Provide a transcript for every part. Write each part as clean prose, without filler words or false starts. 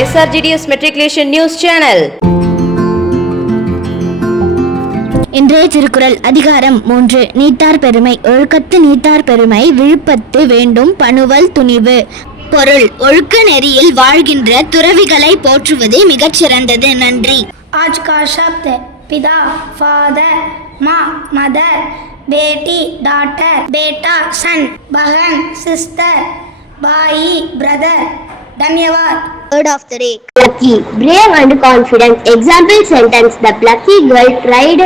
SRGDS Matriculation News Channel. இன்றைய திருக்குறள் அதிகாரம் 3 நீத்தார் பெருமை. ஒழுக்கத்து நீத்தார் பெருமை விழுப்பத்து வேண்டும் பணுவல் துணிவு. பொருள்: ஒழுக்க நெறியில் வாழ்கின்ற துறவிகளை போற்றுவது மிகச் சிறந்தது. நன்றி. आज का शब्द पिता फादर, माँ मदर, बेटी डॉटर, बेटा सन, बहन सिस्टर, भाई ब्रदर. धन्यवाद. Word of the day. Plucky, brave and confident. Example sentence: The plucky girl tried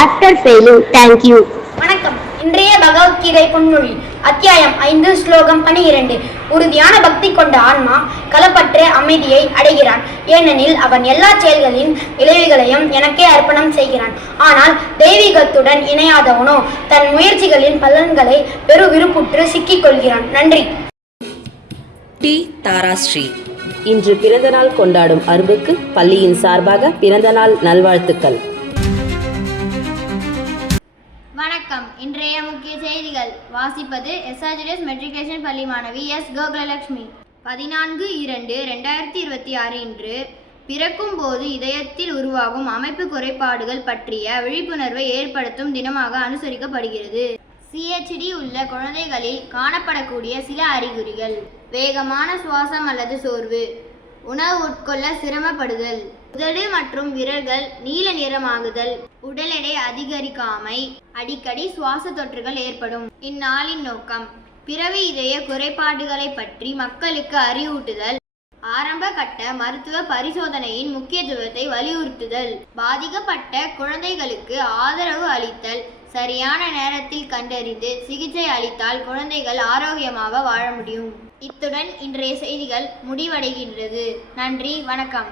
after failing. Thank you. வணக்கம். இன்றைய பகவத்கீதை பொன்மொழி அத்தியாயம் 5 ஸ்லோகம் 12. உறுதியான பக்தி கொண்ட ஆன்மா களப்பற்ற அமைதியை அடைகிறான். ஏனெனில் அவன் எல்லா செயல்களின் விளைவுகளையும் எனக்கே அர்ப்பணம் செய்கிறான். ஆனால் தெய்வீகத்துடன் இணையாதவனோ தன் முயற்சிகளின் பலன்களை பெரு விருப்புற்று சிக்கிக் கொள்கிறான். நன்றி. டி. தாராஸ்ரீ. இன்று பிறந்தநாள் கொண்டாடும் அரும்புக்கு பள்ளியின் சார்பாக பிறந்தநாள் நல்வாழ்த்துக்கள். வணக்கம். இன்றைய முக்கிய செய்திகள் வாசிப்பது SRGDS மெட்ரிகுலேஷன் பள்ளி மாணவி எஸ் கோகுலலட்சுமி. 14/2/2026 இன்று பிறக்கும் போது இதயத்தில் உருவாகும் அமைப்பு குறைபாடுகள் பற்றிய விழிப்புணர்வை ஏற்படுத்தும் தினமாக அனுசரிக்கப்படுகிறது. CHD உள்ள குழந்தைகளில் காணப்படக்கூடிய சில அறிகுறிகள்: வேகமான சுவாசம் அல்லது சோர்வு, உணவு உட்கொள்ள சிரமப்படுதல், உதடு மற்றும் விரல்கள் நீல நிறமாகுதல், உடல் எடை அதிகரிக்காமை, அடிக்கடி சுவாச தொற்றுகள் ஏற்படும். இந்நாளின் நோக்கம்: பிறவி இதய குறைபாடுகளை பற்றி மக்களுக்கு அறிவூட்டுதல், ஆரம்ப கட்ட மருத்துவ பரிசோதனையின் முக்கியத்துவத்தை வலியுறுத்துதல், பாதிக்கப்பட்ட குழந்தைகளுக்கு ஆதரவு அளித்தல், சரியான நேரத்தில் கண்டறிந்து சிகிச்சை அளித்தால் குழந்தைகள் ஆரோக்கியமாக வாழ முடியும். இத்துடன் இன்றைய செய்திகள் முடிவடைகின்றது. நன்றி, வணக்கம்.